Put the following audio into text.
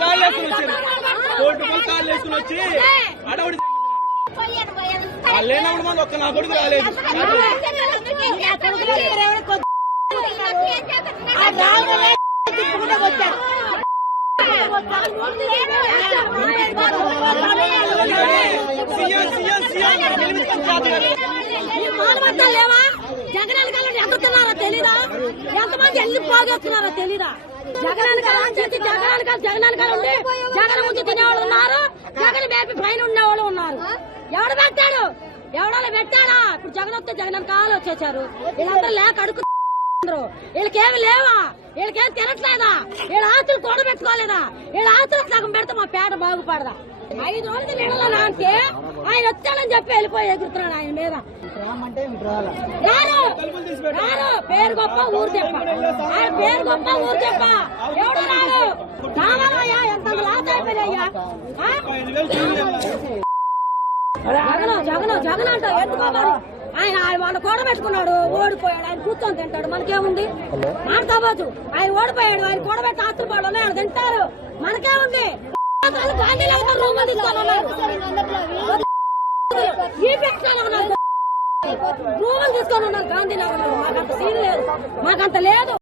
కాళ్ళు వేసుకుని వచ్చారు కోటి కాళ్ళు వేసుకుని వచ్చి అడవుడి లేనప్పుడు మంది ఒక్క నా కొడుకు రాలేదు వచ్చారు జగన్ వెనకాల ఎంత తిన్నారో తెలీదా? ఎంతమంది ఎల్లి పోగొస్తున్నారో తెలీదా? జగన్ వెనకాల చేసి జగన్ వెనకాల జగన్ వెనకాల ఉండి జగన్ ముందు తినేవాళ్ళు ఉన్నారు. జగన్ బేపీ పైన ఉండేవాళ్ళు ఉన్నారు. ఎవడు పెట్టాడు? ఎవడో పెట్టాడా? ఇప్పుడు జగన్ వస్తే జగన్ వెనకాల వచ్చేసారు. వీళ్ళందరూ లేక అడుగు వీళ్ళకేమి లేవా? వీళ్ళకేం తినట్లేదా? వీళ్ళ ఆస్తులు కూడబెట్టుకోలేదా వీళ్ళ ఆస్తులు సగం పెడితే మా పేట బాగుపడదా? ఐదు రోజులు నిడలా అంటే ఆయన వచ్చాడని చెప్పి వెళ్ళిపోయి ఎగురుతున్నాడు ఆయన మీద. రారు! రారు! పేరు గొప్ప ఊరు చెప్ప. ఆయన పేరు గొప్ప ఊరు చెప్ప. ఎవడు రారు కావాలయ్యా ఎంత లాస్ అయిపోయినయ్యా జగన్ జగన్ జగన్ అంట ఎందుకోవాలి ఆయన ఆయన వాళ్ళు కూడా పెట్టుకున్నాడు ఓడిపోయాడు. ఆయన కూర్చొని తింటాడు. మనకేముంది? మాట్లాడవచ్చు ఆయన ఓడిపోయాడు. ఆయన కూడా పెట్టి ఆస్తులు ఉన్నాయి. ఆయన తింటారు. మనకేముంది? గాంధీలో రూమ్ తీసుకొని ఉన్నారు ప్రూవల్ తీసుకొని ఉన్నారు గాంధీనగర్ మాకంత సీన్ లేదు. మాకంత లేదు.